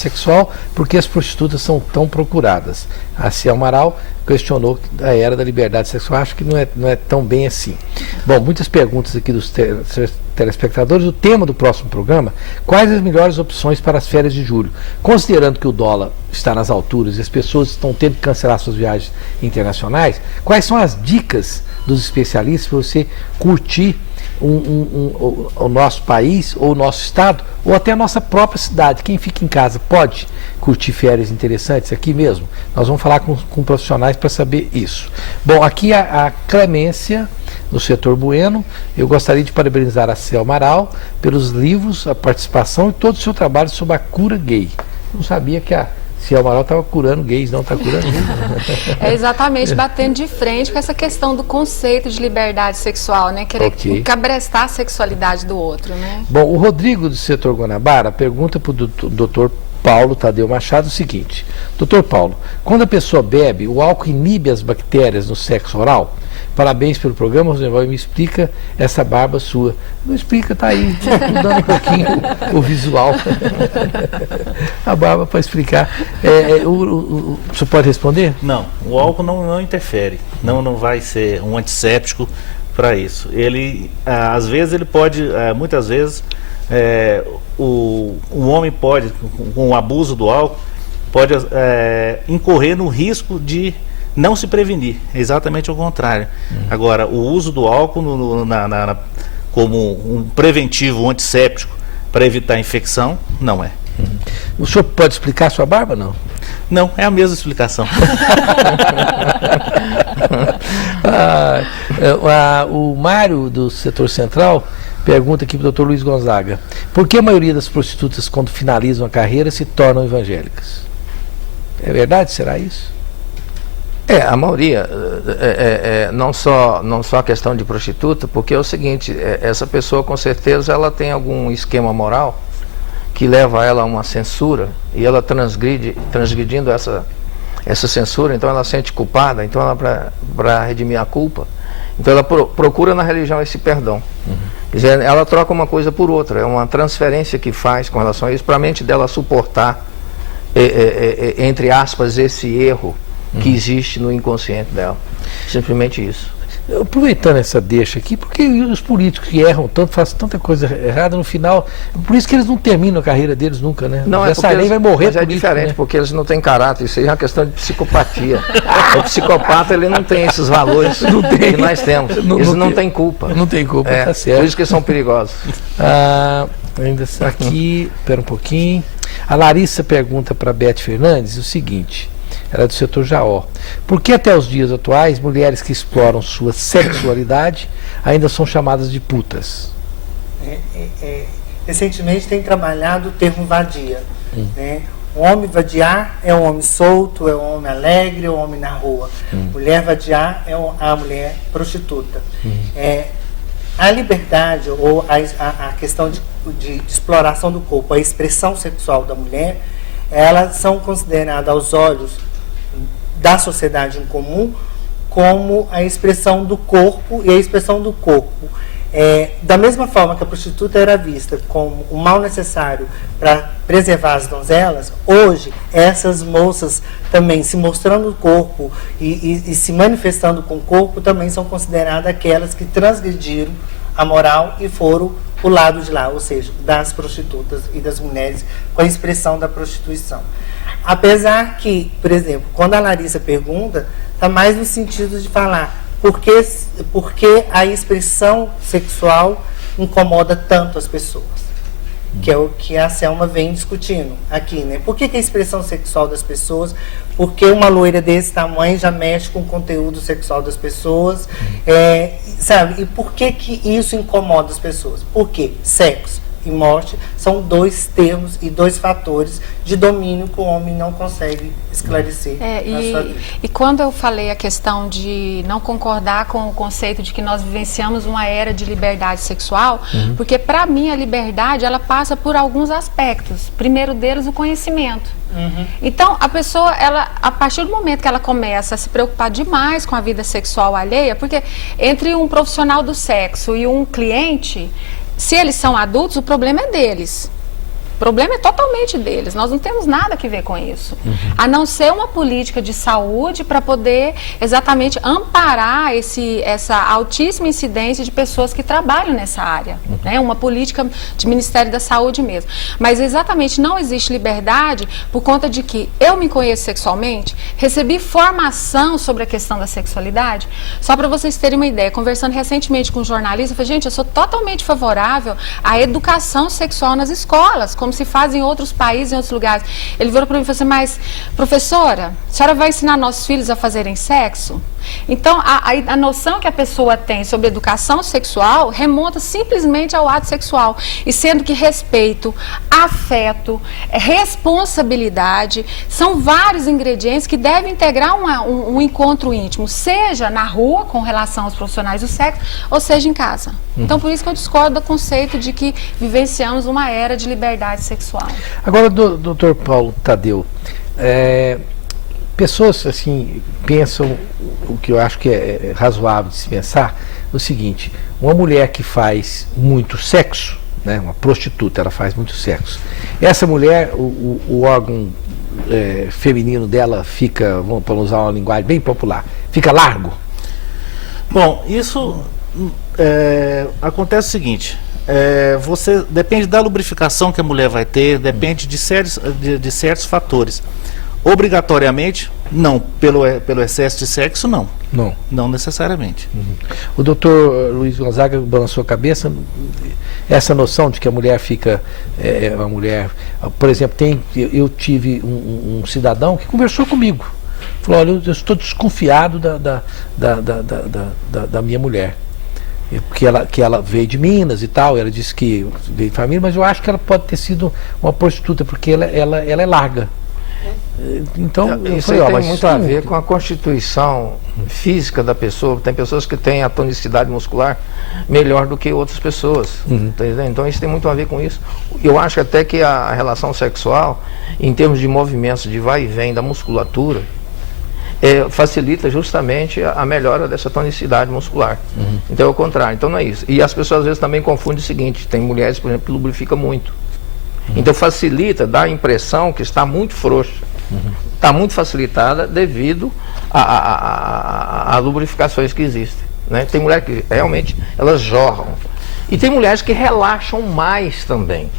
sexual, por que as prostitutas são tão procuradas? A Ciel Amaral questionou a era da liberdade sexual. Acho que não é tão bem assim. Bom, muitas perguntas aqui dos telespectadores. O tema do próximo programa: quais as melhores opções para as férias de julho? Considerando que o dólar está nas alturas e as pessoas estão tendo que cancelar suas viagens internacionais, quais são as dicas dos especialistas para você curtir o nosso país, ou o nosso estado, ou até a nossa própria cidade? Quem fica em casa pode curtir férias interessantes aqui mesmo? Nós vamos falar com profissionais para saber isso. Bom, aqui a Clemência, no setor Bueno. Eu gostaria de parabenizar a Ciel Amaral pelos livros, a participação e todo o seu trabalho sobre a cura gay. Não sabia que a Ciel Amaral estava curando gays, não está curando gays. É exatamente, batendo de frente com essa questão do conceito de liberdade sexual, né? Querer cabrestar a sexualidade do outro, né? Bom, o Rodrigo do setor Guanabara pergunta para o doutor Paulo Tadeu Machado o seguinte: doutor Paulo, quando a pessoa bebe, o álcool inibe as bactérias no sexo oral? Parabéns pelo programa, Rosenval, e me explica essa barba sua. Não explica, tá aí, mudando um pouquinho o visual. A barba para explicar. Você pode responder? Não, o álcool não interfere, não vai ser um antisséptico para isso. Ele, às vezes, ele pode, muitas vezes, o homem pode, com o abuso do álcool, pode incorrer no risco de não se prevenir. É exatamente o contrário. Agora, o uso do álcool como um preventivo, um antisséptico para evitar a infecção, não é. O senhor pode explicar a sua barba, não? Não, é a mesma explicação. O Mário, do setor central, pergunta aqui para o doutor Luiz Gonzaga: por que a maioria das prostitutas, quando finalizam a carreira, se tornam evangélicas? É verdade? Será isso? A maioria, não só a questão de prostituta, porque é o seguinte: essa pessoa com certeza ela tem algum esquema moral que leva ela a uma censura, e ela transgredindo essa censura, então ela se sente culpada, então ela, para redimir a culpa, então ela procura na religião esse perdão. Quer dizer, ela troca uma coisa por outra, é uma transferência que faz com relação a isso, para a mente dela suportar, entre aspas, esse erro que existe no inconsciente dela. Simplesmente isso. Aproveitando essa deixa aqui, porque os políticos que erram tanto, fazem tanta coisa errada, no final, por isso que eles não terminam a carreira deles nunca, né? Não, essa lei vai morrer. Mas é diferente, né? Porque eles não têm caráter, isso aí é uma questão de psicopatia. O psicopata, ele não tem esses valores que nós temos. Eles não têm culpa. Não tem culpa, tá certo. Por isso que eles são perigosos. Ainda aqui, espera um pouquinho. A Larissa pergunta para a Beth Fernandes o seguinte: ela é do setor Jaó. Por que até os dias atuais, mulheres que exploram sua sexualidade ainda são chamadas de putas? Recentemente tem trabalhado o termo vadia. Né? O homem vadiar é um homem solto, é um homem alegre, é um homem na rua. Mulher vadiar é a mulher prostituta. A liberdade ou a questão de exploração do corpo, a expressão sexual da mulher, elas são consideradas aos olhos da sociedade em comum como a expressão do corpo, e a expressão do corpo, da mesma forma que a prostituta era vista como o mal necessário para preservar as donzelas, hoje essas moças também se mostrando o corpo e se manifestando com o corpo também são consideradas aquelas que transgrediram a moral e foram o lado de lá, ou seja, das prostitutas e das mulheres com a expressão da prostituição. Apesar que, por exemplo, quando a Larissa pergunta, está mais no sentido de falar por que a expressão sexual incomoda tanto as pessoas, que é o que a Selma vem discutindo aqui, né? Por que a expressão sexual das pessoas, porque uma loira desse tamanho já mexe com o conteúdo sexual das pessoas, sabe? E por que isso incomoda as pessoas? Porque sexo e morte são dois termos e dois fatores de domínio que o homem não consegue esclarecer na sua vida. E quando eu falei a questão de não concordar com o conceito de que nós vivenciamos uma era de liberdade sexual, porque para mim a liberdade ela passa por alguns aspectos. Primeiro deles, o conhecimento. Então a pessoa, a partir do momento que ela começa a se preocupar demais com a vida sexual alheia, porque entre um profissional do sexo e um cliente, se eles são adultos, o problema é deles. problema é totalmente deles, nós não temos nada que ver com isso. A não ser uma política de saúde para poder exatamente amparar essa altíssima incidência de pessoas que trabalham nessa área, né? Uma política de Ministério da Saúde mesmo. Mas exatamente não existe liberdade por conta de que eu me conheço sexualmente, recebi formação sobre a questão da sexualidade. Só para vocês terem uma ideia, conversando recentemente com um jornalista, eu falei, gente, eu sou totalmente favorável à educação sexual nas escolas, como se faz em outros países, em outros lugares. Ele virou para mim e falou assim, mas, professora, a senhora vai ensinar nossos filhos a fazerem sexo? Então, a noção que a pessoa tem sobre educação sexual remonta simplesmente ao ato sexual. E sendo que respeito, afeto, responsabilidade, são vários ingredientes que devem integrar um encontro íntimo, seja na rua, com relação aos profissionais do sexo, ou seja em casa. Então, por isso que eu discordo do conceito de que vivenciamos uma era de liberdade sexual. Agora, doutor Paulo Tadeu, pessoas assim pensam, o que eu acho que é razoável de se pensar, o seguinte: uma mulher que faz muito sexo, né, uma prostituta, ela faz muito sexo. Essa mulher, o órgão feminino dela fica, vamos usar uma linguagem bem popular, fica largo? Bom, isso acontece o seguinte, você depende da lubrificação que a mulher vai ter, depende de certos fatores. Obrigatoriamente, não. Pelo excesso de sexo, não. Não necessariamente. O doutor Luiz Gonzaga balançou a cabeça. Essa noção de que a mulher fica... uma mulher... Por exemplo, eu tive um cidadão que conversou comigo. Falou, olha, eu estou desconfiado da minha mulher. Que ela veio de Minas e tal, ela disse que veio de família, mas eu acho que ela pode ter sido uma prostituta, porque ela é larga. Então, isso tem muito a ver com a constituição física da pessoa. Tem pessoas que têm a tonicidade muscular melhor do que outras pessoas. Tá entendendo? Então isso tem muito a ver com isso. Eu acho até que a relação sexual, em termos de movimentos de vai e vem da musculatura, facilita justamente a melhora dessa tonicidade muscular. Então é o contrário, então não é isso. E as pessoas às vezes também confundem o seguinte: tem mulheres, por exemplo, que lubrificam muito. Então facilita, dá a impressão que está muito frouxa. Está muito facilitada devido a lubrificações que existem, né? Tem mulheres que realmente elas jorram. E tem mulheres que relaxam mais também.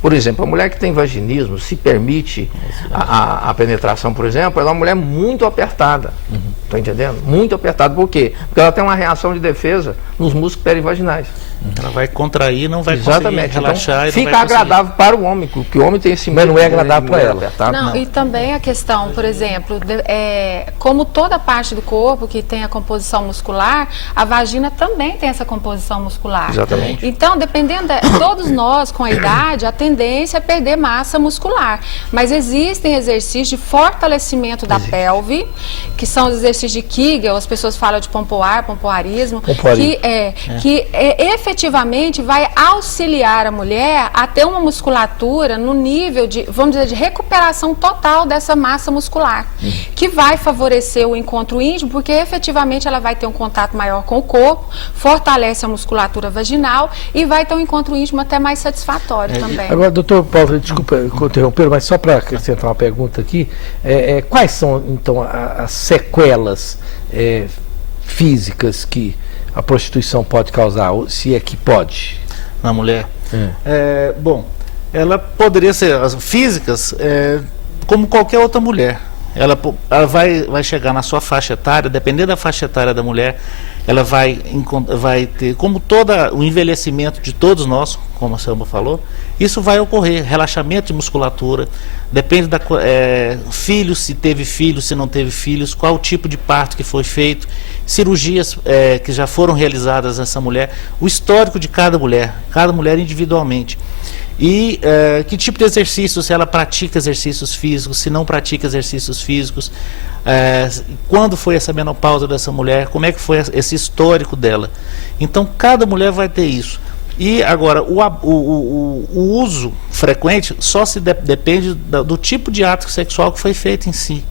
Por exemplo, a mulher que tem vaginismo, se permite a penetração, por exemplo, ela é uma mulher muito apertada. Está entendendo? Muito apertada. Por quê? Porque ela tem uma reação de defesa nos músculos perivaginais. Ela vai contrair, não vai conseguir relaxar. Então, fica agradável para o homem, porque o homem tem esse... Mas não é agradável para ela. Apertado, não. E também a questão, por exemplo, como toda parte do corpo que tem a composição muscular, a vagina também tem essa composição muscular. Exatamente. Então, dependendo, todos nós com a idade, a tendência é perder massa muscular. Mas existem exercícios de fortalecimento da pelve, que são os exercícios de Kegel, as pessoas falam de pompoarismo, que efetivamente vai auxiliar a mulher a ter uma musculatura no nível de, vamos dizer, de recuperação total dessa massa muscular, que vai favorecer o encontro íntimo, porque efetivamente ela vai ter um contato maior com o corpo, fortalece a musculatura vaginal e vai ter um encontro íntimo até mais satisfatório também. Agora, doutor Paulo, desculpa interromper, mas só para acrescentar uma pergunta aqui, quais são então as sequelas físicas que a prostituição pode causar, ou se é que pode? Na mulher? Bom, ela poderia ser as físicas como qualquer outra mulher. Ela vai chegar na sua faixa etária, dependendo da faixa etária da mulher, ela vai ter, como todo o envelhecimento de todos nós, como a Selma falou, isso vai ocorrer, relaxamento de musculatura, depende da filhos, se teve filhos, se não teve filhos, qual o tipo de parto que foi feito, cirurgias que já foram realizadas nessa mulher, o histórico de cada mulher individualmente. E que tipo de exercício, se ela pratica exercícios físicos, se não pratica exercícios físicos, quando foi essa menopausa dessa mulher, como é que foi esse histórico dela. Então cada mulher vai ter isso. E agora o uso frequente só se depende do tipo de ato sexual que foi feito em si,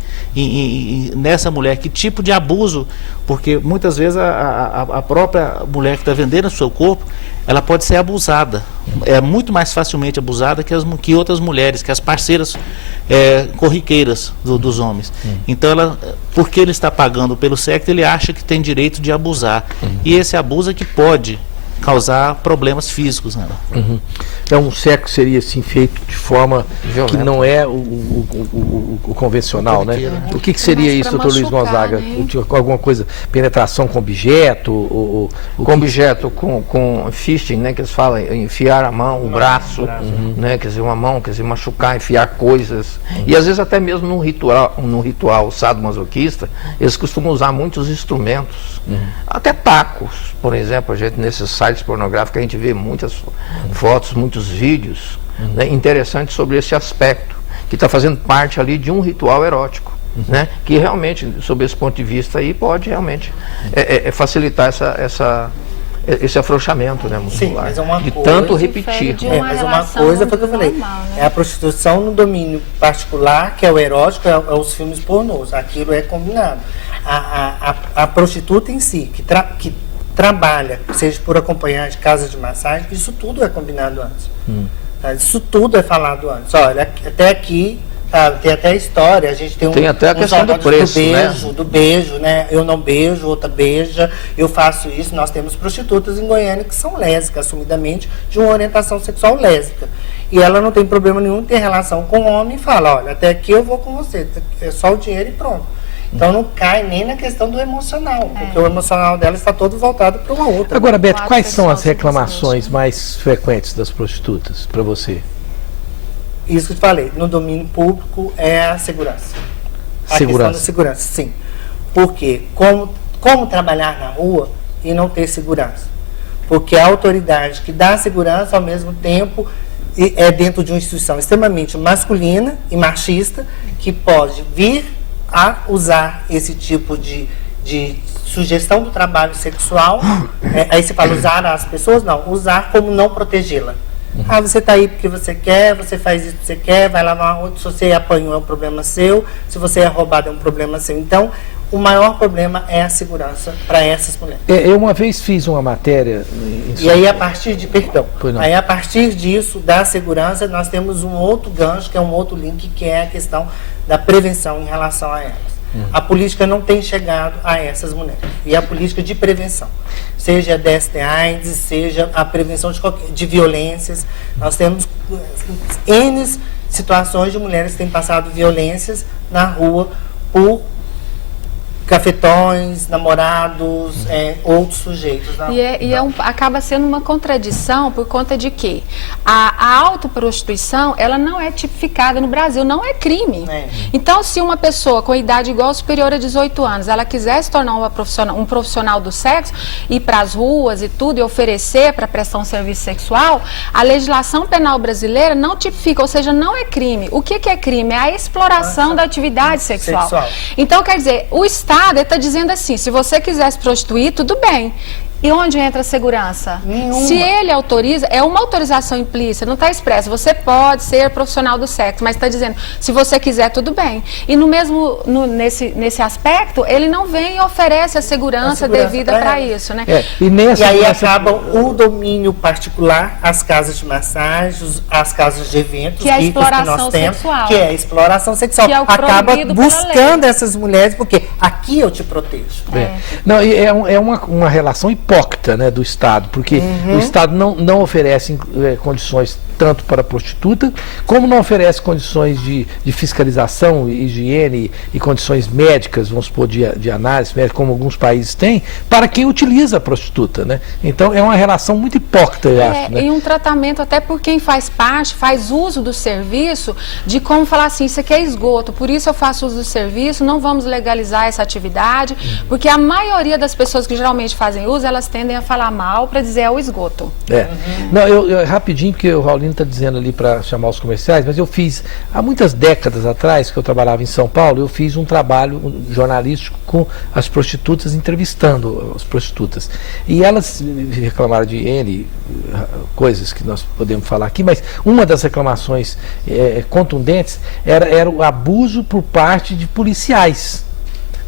nessa mulher, que tipo de abuso, porque muitas vezes a própria mulher que está vendendo o seu corpo, ela pode ser abusada. É muito mais facilmente abusada que outras mulheres, que as parceiras corriqueiras dos homens. Então, porque ele está pagando pelo sexo, ele acha que tem direito de abusar. E esse abuso é que pode causar problemas físicos nela. Então, um sexo seria assim feito de forma Violenta. que não é o convencional, né? O que seria Mais isso, pra doutor Luiz machucar, Gonzaga? né? Alguma coisa, penetração com objeto? Com objeto, com fisting, né, que eles falam, enfiar a mão, o braço, né, quer dizer, uma mão, quer dizer, machucar, enfiar coisas. E às vezes até mesmo num ritual sadomasoquista, eles costumam usar muitos instrumentos, até tacos, por exemplo, a gente nesses sites pornográficos a gente vê muitas fotos, muitos vídeos, né, interessantes sobre esse aspecto, que está fazendo parte ali de um ritual erótico. Né, que realmente, sob esse ponto de vista aí, pode realmente facilitar esse afrouxamento, né, muscular. Sim, mas é uma de coisa, tanto difere repetir. de Mas uma coisa foi o que eu falei, normal, né? é a prostituição no domínio particular, que é o erótico, é os filmes pornôs, aquilo é combinado. A prostituta em si, que trabalha, seja por acompanhante, casa de massagem, isso tudo é combinado antes. Tá? Isso tudo é falado antes. Olha, até aqui, sabe, tem até a história, a gente tem até a questão do preço, do beijo, né? Eu não beijo, outra beija, eu faço isso. Nós temos prostitutas em Goiânia que são lésbicas, assumidamente, de uma orientação sexual lésbica. E ela não tem problema nenhum em ter relação com o homem e fala, olha, até aqui eu vou com você, é só o dinheiro e pronto. Então não cai nem na questão do emocional, porque o emocional dela está todo voltado para uma outra. Agora, Beto, Quatro quais são as pessoas reclamações mais frequentes das prostitutas para você? Isso que eu te falei, no domínio público é a segurança. A questão da segurança, sim. Porque como trabalhar na rua e não ter segurança? Porque a autoridade que dá segurança, ao mesmo tempo, é dentro de uma instituição extremamente masculina e machista, que pode vir a usar esse tipo de sugestão do trabalho sexual. Aí você fala usar as pessoas? Não, usar como não protegê-la. Ah, você está aí porque você quer, você faz isso que você quer, vai lá na rua, se você apanhou é um problema seu, se você é roubado é um problema seu. Então, o maior problema é a segurança para essas mulheres. Eu uma vez fiz uma matéria... E aí, a partir de... Perdão. Aí, a partir disso, da segurança, nós temos um outro gancho, que é um outro link, que é a questão da prevenção em relação a elas. A política não tem chegado a essas mulheres. E a política de prevenção, seja DST-AIDS, seja a prevenção de violências. Nós temos N situações de mulheres que têm passado violências na rua por cafetões, namorados, outros sujeitos. Acaba sendo uma contradição por conta de que a autoprostituição, ela não é tipificada no Brasil, não é crime. Então, se uma pessoa com idade igual ou superior a 18 anos, ela quiser se tornar um profissional do sexo, ir para as ruas e tudo, e oferecer para prestar um serviço sexual, a legislação penal brasileira não tipifica, ou seja, não é crime. O que é crime? É a exploração da atividade sexual. Então, quer dizer, o Estado está dizendo assim, se você quiser se prostituir, tudo bem. E onde entra a segurança? Nenhuma. Se ele autoriza, é uma autorização implícita, não está expresso. Você pode ser profissional do sexo, mas está dizendo, se você quiser, tudo bem. E nesse aspecto, ele não vem e oferece a segurança devida para isso, né? E aí acaba o domínio particular, as casas de massagem, as casas de eventos, que é a exploração que nós temos, sexual. que é a exploração sexual. Que é o acaba proibido pela buscando lei. essas mulheres, porque aqui eu te protejo. Não, é uma relação hipócrita, né, do Estado, porque o Estado não oferece condições tanto para a prostituta, como não oferece condições de fiscalização, higiene e condições médicas, vamos supor, de análise médica, como alguns países têm, para quem utiliza a prostituta, né? Então é uma relação muito hipócrita, eu acho. Né? E um tratamento até por quem faz parte, faz uso do serviço, de como falar assim, isso aqui é esgoto, por isso eu faço uso do serviço, não vamos legalizar essa atividade, porque a maioria das pessoas que geralmente fazem uso, elas tendem a falar mal para dizer é o esgoto. Não, eu rapidinho, porque o Raulino está dizendo ali para chamar os comerciais, mas eu fiz, há muitas décadas atrás, que eu trabalhava em São Paulo, eu fiz um trabalho jornalístico com as prostitutas, entrevistando as prostitutas. E elas reclamaram de N coisas que nós podemos falar aqui, mas uma das reclamações contundentes era o abuso por parte de policiais.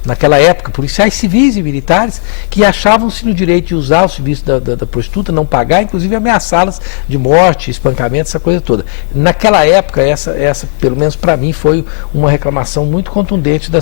naquela época, policiais civis e militares, que achavam-se no direito de usar o serviço da prostituta, não pagar, inclusive ameaçá-las de morte, espancamento, essa coisa toda. Naquela época, essa pelo menos para mim, foi uma reclamação muito contundente das